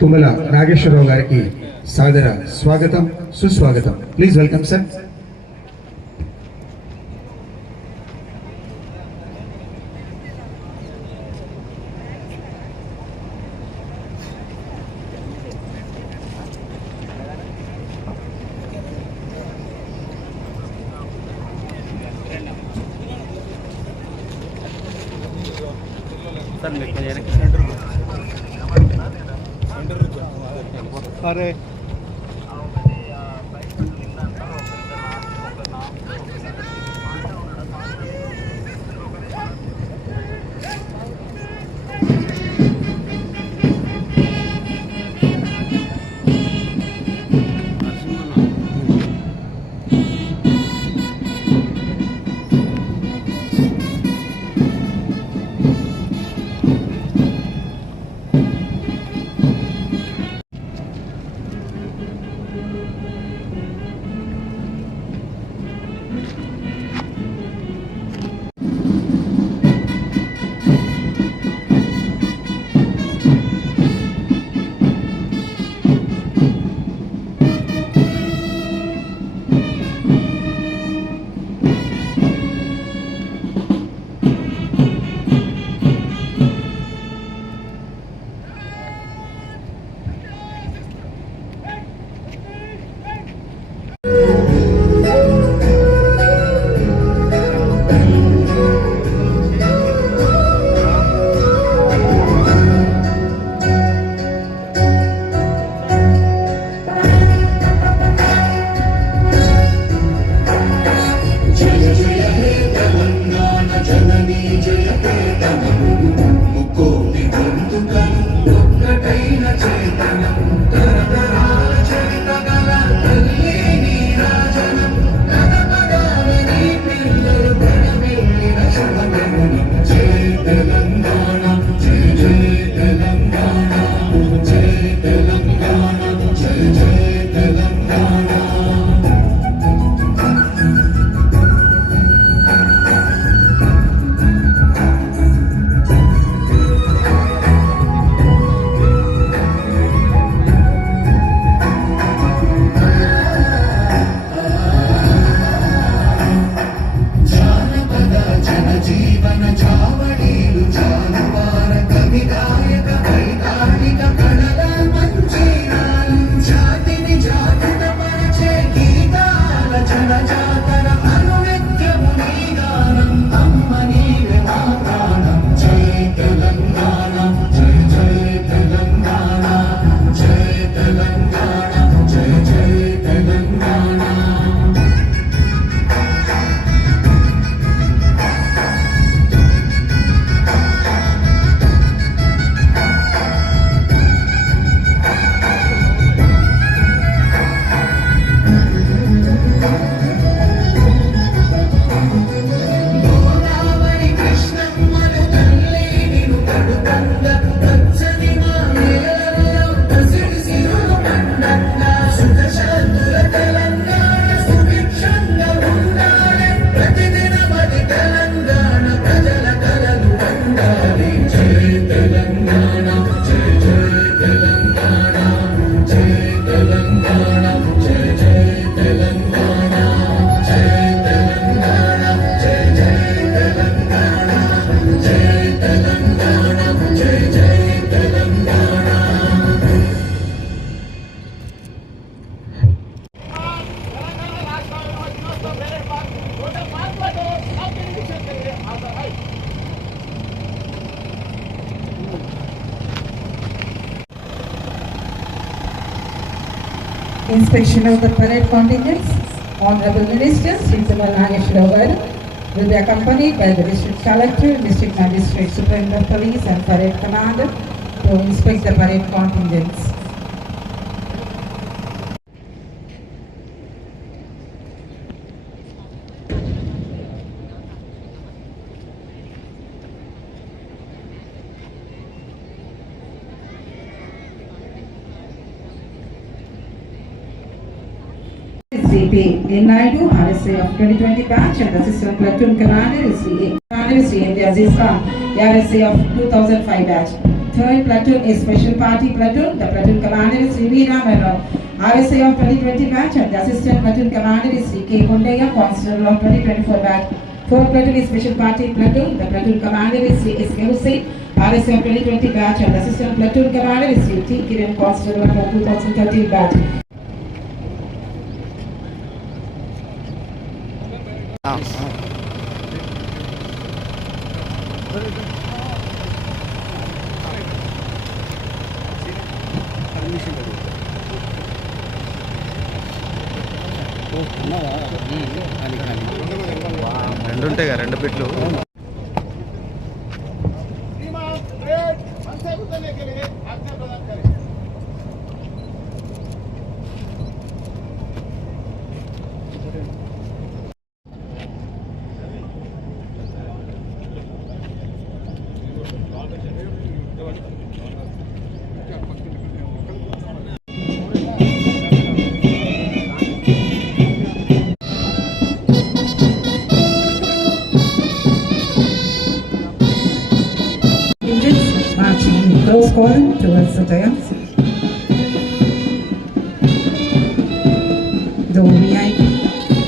తుమ్మల నాగేశ్వరరావు గారికి సాదర స్వాగతం సుస్వాగతం. Please welcome sir. अरे Inspection of the parade contingents. Honorable Minister Sri Tumal Nageshwar Garu will be accompanied by the District Collector, District Magistrate, Superintendent of Police and Parade Commander to inspect the parade contingents. CP A. Naidu, RSA of 2020 batch, and Assistant Platoon Commander is Sri M. Aziz Khan, RSA of 2005 batch. Third platoon is Special Party Platoon. The platoon commander is Sri V. Ramarao, RSA of 2020 batch, and the Assistant Platoon Commander is Sri K. Kundaya, Constable of 2024 batch. Fourth platoon is Special Party Platoon. The platoon commander is Sri S. K. Hussain, RSA of 2020 batch, and the Assistant Platoon Commander is Sri T. Kiran, Constable of 2013 batch. రెండు ఉంటాయి కదా, రెండు బిట్లు. Close column towards the dais. The VIP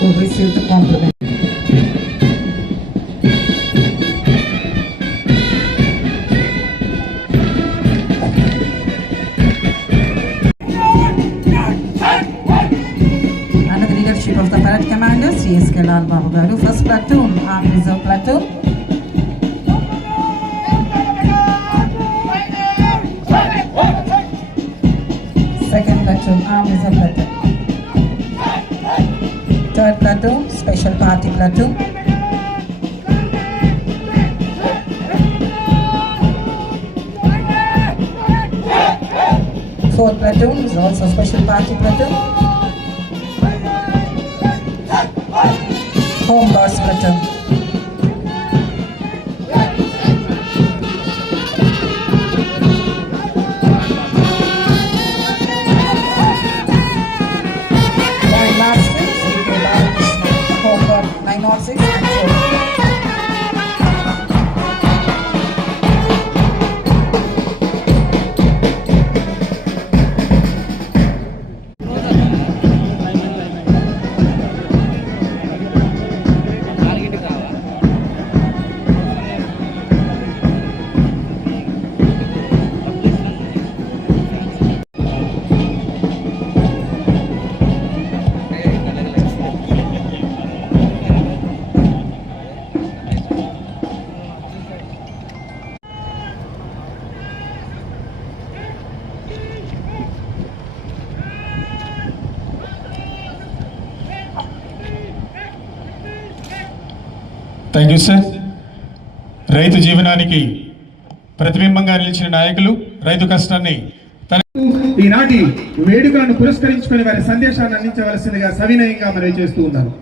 will receive the compliment. Under the leadership of the parade commander, C.S. Lal Babu Garu, first platoon, Armed Reserve Platoon. Second platoon, Armed Reserve Platoon. Third platoon, Special Party Platoon. Fourth platoon is also Special Party Platoon. Home Guards Platoon. Thank you sir. రైతు జీవనానికి ప్రతిబింబంగా నిలిచిన నాయకులు రైతు కష్టాన్ని ఈనాటి వేడుకలను పురస్కరించుకొని వారి సందేశాన్ని అందించవలసిందిగా సవినయంగా మనవి చేస్తూ ఉన్నారు.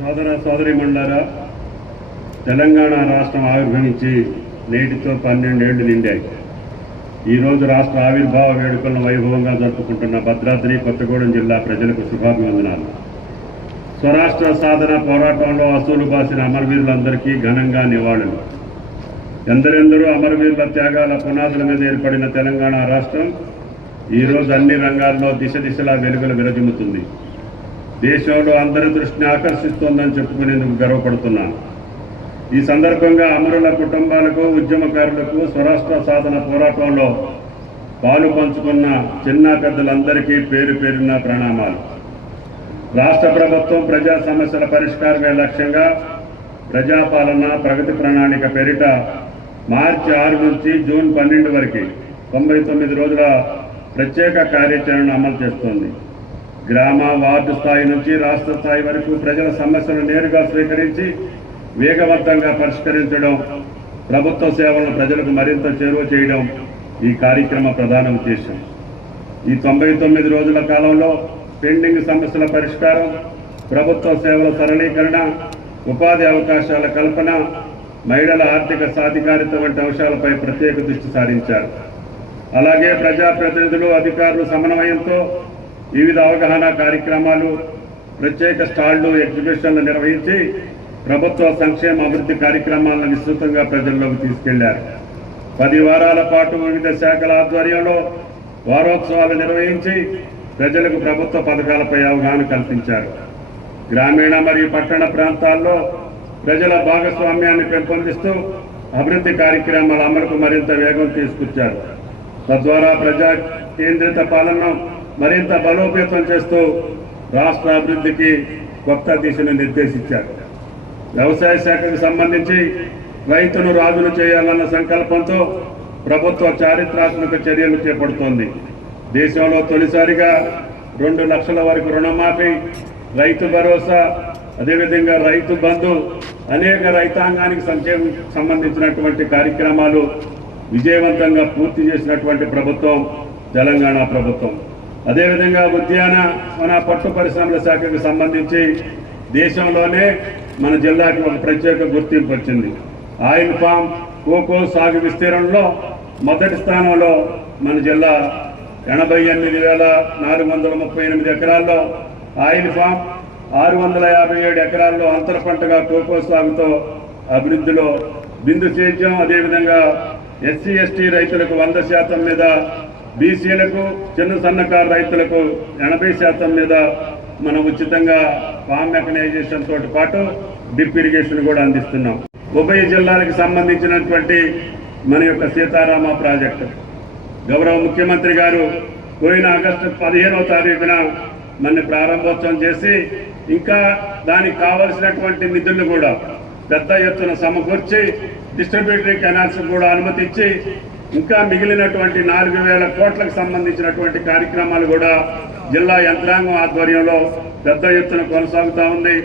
సోదర సోదరీమణులారా, తెలంగాణ రాష్ట్రం ఆవిర్భవించి నేటితో 12 ఏళ్లు నిండాయి. ఈరోజు రాష్ట్ర ఆవిర్భావ వేడుకలను వైభవంగా జరుపుకుంటున్న భద్రాద్రి కొత్తగూడెం జిల్లా ప్రజలకు శుభాభివందనాలు. స్వరాష్ట్ర సాధన పోరాటంలో అసూలు బాసిన అమరవీరులందరికీ ఘనంగా నివాళులు. ఎందరెందరో అమరవీరుల త్యాగాల పునాదుల మీద ఏర్పడిన తెలంగాణ రాష్ట్రం ఈరోజు అన్ని రంగాల్లో దిశలా వెలుగులు విరజిమ్ముతుంది. దేశంలో అందరి దృష్టిని ఆకర్షిస్తోందని చెప్పుకునేందుకు గర్వపడుతున్నాను. ఈ సందర్భంగా అమరుల కుటుంబాలకు, ఉద్యమకారులకు, స్వరాష్ట్ర సాధన పోరాటంలో పాలు పంచుకున్న చిన్న పెద్దలందరికీ పేరు పేరున ప్రణామాలు. రాష్ట్ర ప్రభుత్వం ప్రజా సమస్యల పరిష్కారమే లక్ష్యంగా ప్రజాపాలన ప్రగతి ప్రణాళిక పేరిట మార్చి 6 నుంచి జూన్ 12 వరకు 99 రోజుల ప్రత్యేక కార్యాచరణను అమలు చేస్తోంది. గ్రామ వార్డు స్థాయి నుంచి రాష్ట్ర స్థాయి వరకు ప్రజల సమస్యలను నేరుగా స్వీకరించి వేగవంతంగా పరిష్కరించడం, ప్రభుత్వ సేవలను ప్రజలకు మరింత చేరువ చేయడం ఈ కార్యక్రమ ప్రధాన ఉద్దేశం. ఈ 99 రోజుల కాలంలో పెండింగ్ సమస్యల పరిష్కారం, ప్రభుత్వ సేవల సరళీకరణ, ఉపాధి అవకాశాల కల్పన, మహిళల ఆర్థిక సాధికారిత వంటి అంశాలపై ప్రత్యేక దృష్టి సారించారు. అలాగే ప్రజాప్రతినిధులు, అధికారులు సమన్వయంతో వివిధ అవగాహన కార్యక్రమాలు, ప్రత్యేక స్టాళ్లు, ఎగ్జిబిషన్లు నిర్వహించి ప్రభుత్వ సంక్షేమ అభివృద్ధి కార్యక్రమాలను విస్తృతంగా ప్రజల్లోకి తీసుకెళ్లారు. 10 వారాల పాటు వివిధ శాఖల ఆధ్వర్యంలో వారోత్సవాలు నిర్వహించి ప్రజలకు ప్రభుత్వ పథకాలపై అవగాహన కల్పించారు. గ్రామీణ మరియు పట్టణ ప్రాంతాల్లో ప్రజల భాగస్వామ్యాన్ని పెంపొందిస్తూ అభివృద్ధి కార్యక్రమాల అమలుకు మరింత వేగం తీసుకొచ్చారు. తద్వారా ప్రజా కేంద్రిత పాలనను మరింత బలోపేతం చేస్తూ రాష్ట్ర అభివృద్ధికి కొత్త దిశను నిర్దేశించారు. వ్యవసాయ శాఖకు సంబంధించి రైతును రాజును చేయాలన్న సంకల్పంతో ప్రభుత్వ చారిత్రాత్మక చర్యలు చేపడుతోంది. దేశంలో తొలిసారిగా 2 లక్షల వరకు రుణమాఫీ, రైతు భరోసా, అదేవిధంగా రైతు బంధు, అనేక రైతాంగానికి సంబంధించినటువంటి కార్యక్రమాలు విజయవంతంగా పూర్తి చేసినటువంటి ప్రభుత్వం తెలంగాణ ప్రభుత్వం. అదేవిధంగా ఉద్యాన వన పట్టు పరిశ్రమల శాఖకు సంబంధించి దేశంలోనే మన జిల్లాకి ఒక ప్రత్యేక గుర్తింపు వచ్చింది. ఆయిల్ పామ్, కోకో సాగు విస్తీర్ణంలో మొదటి స్థానంలో మన జిల్లా 88,438 ఎకరాల్లో ఆయిల్ ఫామ్, 657 ఎకరాల్లో అంతర పంటగా కోకో సాగుతో అభివృద్ధిలో బిందు సేద్యం, అదేవిధంగా ఎస్సీ ఎస్టీ రైతులకు 100% మీద, బీసీలకు, చిన్న సన్నకారు రైతులకు 80% మీద మనం ఉచితంగా ఫామ్ మెకనైజేషన్ తోటి పాటు డ్రిప్ ఇరిగేషన్ కూడా అందిస్తున్నాం. ఉభయ జిల్లాలకు సంబంధించినటువంటి మన యొక్క సీతారామ ప్రాజెక్టు గౌరవ ముఖ్యమంత్రి గారు పోయిన ఆగస్టు 15వ తారీఖున మన ప్రారంభోత్సవం చేసి ఇంకా దానికి కావలసినటువంటి నిధులు కూడా పెద్ద ఎత్తున సమకూర్చి డిస్ట్రిబ్యూటరీ కెనాల్స్ కూడా అనుమతి ఇచ్చి ఇంకా మిగిలినటువంటి 4,000 కోట్లకు సంబంధించినటువంటి కార్యక్రమాలు కూడా జిల్లా యంత్రాంగం ఆధ్వర్యంలో పెద్ద ఎత్తున కొనసాగుతూ ఉంది.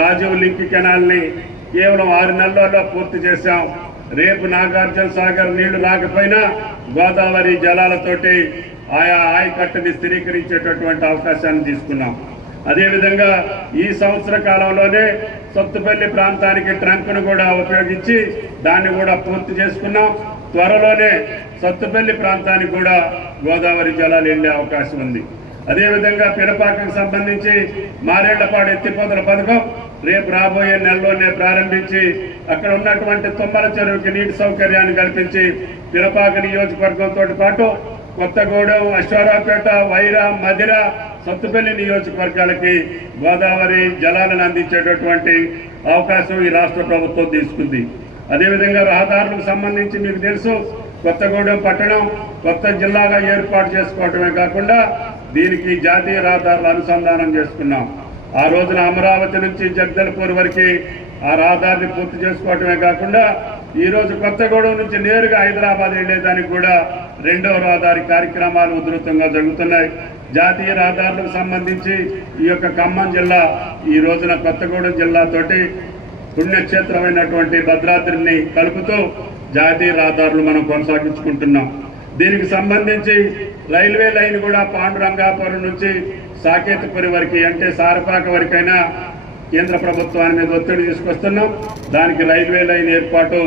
రాజీవ్ లింక్ కెనాల్ని కేవలం 6 నెలల్లో పూర్తి చేశాం. రేపు నాగార్జున సాగర్ నీళ్లు రాకపోయినా గోదావరి జలాలతోటి ఆయా ఆయకట్టుని స్థిరీకరించేటటువంటి అవకాశాన్ని తీసుకున్నాం. అదేవిధంగా ఈ సంవత్సర కాలంలోనే సత్తుపల్లి ప్రాంతానికి ట్రంక్ను కూడా ఉపయోగించి దాన్ని కూడా పూర్తి చేసుకున్నాం. త్వరలోనే సత్తుపల్లి ప్రాంతానికి కూడా గోదావరి జలాలు వెళ్లే అవకాశం ఉంది. అదేవిధంగా పినపాకకు సంబంధించి మారేళ్లపాడు ఎత్తిపోతల పథకం రేపు రాబోయే నెలలోనే ప్రారంభించి అక్కడ ఉన్నటువంటి తుమ్మల చెరువుకి నీటి సౌకర్యాన్ని కల్పించి పినపాక నియోజకవర్గంతో పాటు కొత్తగూడెం, అశ్వారావుపేట, వైరా, మధిర, సత్తుపల్లి నియోజకవర్గాలకి గోదావరి జలాలను అందించేటటువంటి అవకాశం ఈ రాష్ట్ర ప్రభుత్వం తీసుకుంది. అదేవిధంగా రహదారులకు సంబంధించి మీకు తెలుసు, కొత్తగూడెం పట్టణం కొత్త జిల్లాగా ఏర్పాటు చేసుకోవటమే కాకుండా దీనికి జాతీయ రహదారులు అనుసంధానం చేసుకున్నాం. ఆ రోజున అమరావతి నుంచి జగదల్పూర్ వరకు ఆ రహదారిని పూర్తి చేసుకోవటమే కాకుండా ఈ రోజు కొత్తగూడెం నుంచి నేరుగా హైదరాబాద్ వెళ్లేదానికి కూడా 2వ రహదారి కార్యక్రమాలు ఉధృతంగా జరుగుతున్నాయి. జాతీయ రహదారులకు సంబంధించి ఈ యొక్క ఖమ్మం జిల్లా ఈ రోజున కొత్తగూడెం జిల్లాతోటి పుణ్యక్షేత్రమైనటువంటి భద్రాద్రిని కలుపుతూ జాతీయ రహదారులు మనం కొనసాగించుకుంటున్నాం. దీనికి సంబంధించి రైల్వే లైన్ కూడా పాండురంగాపురం నుంచి సాకేతపురి వరకు అంటే సారపాక వరకైనా కేంద్ర ప్రభుత్వాన్ని మీద ఒత్తిడి తీసుకొస్తున్నాం. దానికి రైల్వే లైన్ ఏర్పాటు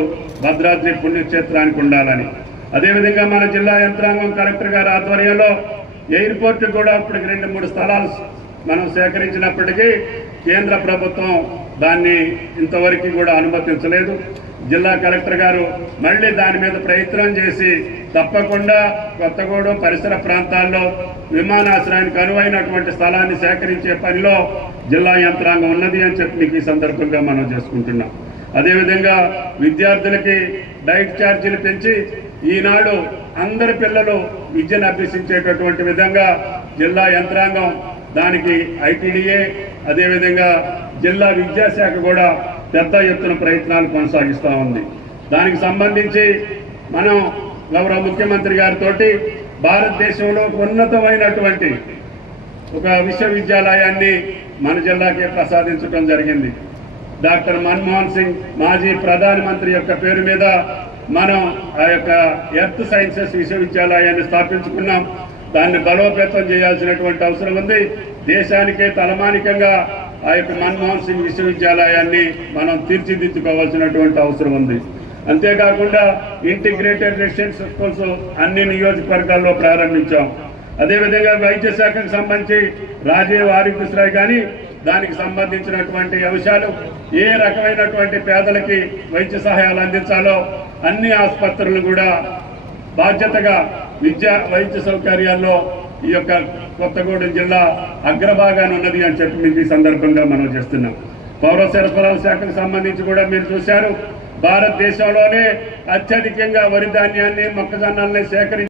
భద్రాద్రి పుణ్యక్షేత్రానికి ఉండాలని. అదేవిధంగా మన జిల్లా యంత్రాంగం కలెక్టర్ గారి ఆధ్వర్యంలో ఎయిర్పోర్ట్ కూడా ఇప్పటికి 2-3 స్థలాలు మనం సేకరించినప్పటికీ కేంద్ర ప్రభుత్వం దాన్ని ఇంతవరకు కూడా అనుమతించలేదు. జిల్లా కలెక్టర్ గారు మళ్ళీ దాని మీద ప్రయత్నం చేసి తప్పకుండా కొత్తగూడెం పరిసర ప్రాంతాల్లో విమానాశ్రయానికి అనువైనటువంటి స్థలాన్ని సేకరించే పనిలో జిల్లా యంత్రాంగం ఉన్నది అని చెప్పి మీకు ఈ సందర్భంగా మనం చేసుకుంటున్నాం. అదేవిధంగా విద్యార్థులకి డైట్ ఛార్జీలు పెంచి ఈనాడు అందరి పిల్లలు విద్యను అభ్యసించేటటువంటి విధంగా జిల్లా యంత్రాంగం దానికి ఐటీడీఏ అదేవిధంగా జిల్లా విద్యాశాఖ కూడా పెద్ద ఎత్తున ప్రయత్నాలు కొనసాగిస్తూ ఉంది. దానికి సంబంధించి మనం గౌరవ ముఖ్యమంత్రి గారితో భారతదేశంలో ఉన్నతమైనటువంటి ఒక విశ్వవిద్యాలయాన్ని మన జిల్లాకే ప్రసాదించడం జరిగింది. డాక్టర్ మన్మోహన్ సింగ్ మాజీ ప్రధానమంత్రి యొక్క పేరు మీద మనం ఆ యొక్క ఎర్త్ సైన్సెస్ విశ్వవిద్యాలయాన్ని స్థాపించుకున్నాం. దాన్ని బలోపేతం చేయాల్సినటువంటి అవసరం ఉంది. దేశానికే తలమానికంగా ఆ యొక్క మన్మోహన్ సింగ్ విశ్వవిద్యాలయాన్ని మనం తీర్చిదిద్దుకోవాల్సినటువంటి అవసరం ఉంది. అంతేకాకుండా ఇంటిగ్రేటెడ్ రెసిడెన్షియల్ స్కూల్స్ అన్ని నియోజకవర్గాల్లో ప్రారంభించాం. అదేవిధంగా వైద్య శాఖకు సంబంధించి రాజీవ్ ఆరోగ్యశ్రీ కానీ దానికి సంబంధించినటువంటి అంశాలు, ఏ రకమైనటువంటి పేదలకి వైద్య సహాయాలు అందించాలో అన్ని ఆసుపత్రులు కూడా బాధ్యతగా వైద్య సౌకర్యాల్లో ఈ యొక్క కొత్తగూడెం జిల్లా అగ్రభాగాన్ని ఉన్నది అని చెప్పి మీకు ఈ సందర్భంగా మనం చేస్తున్నాం. పౌర సరఫరాల శాఖకు సంబంధించి కూడా మీరు చూశారు, భారతదేశంలోనే అత్యధికంగా వరి ధాన్యాన్ని మొక్కజొన్నల్ని సేకరించి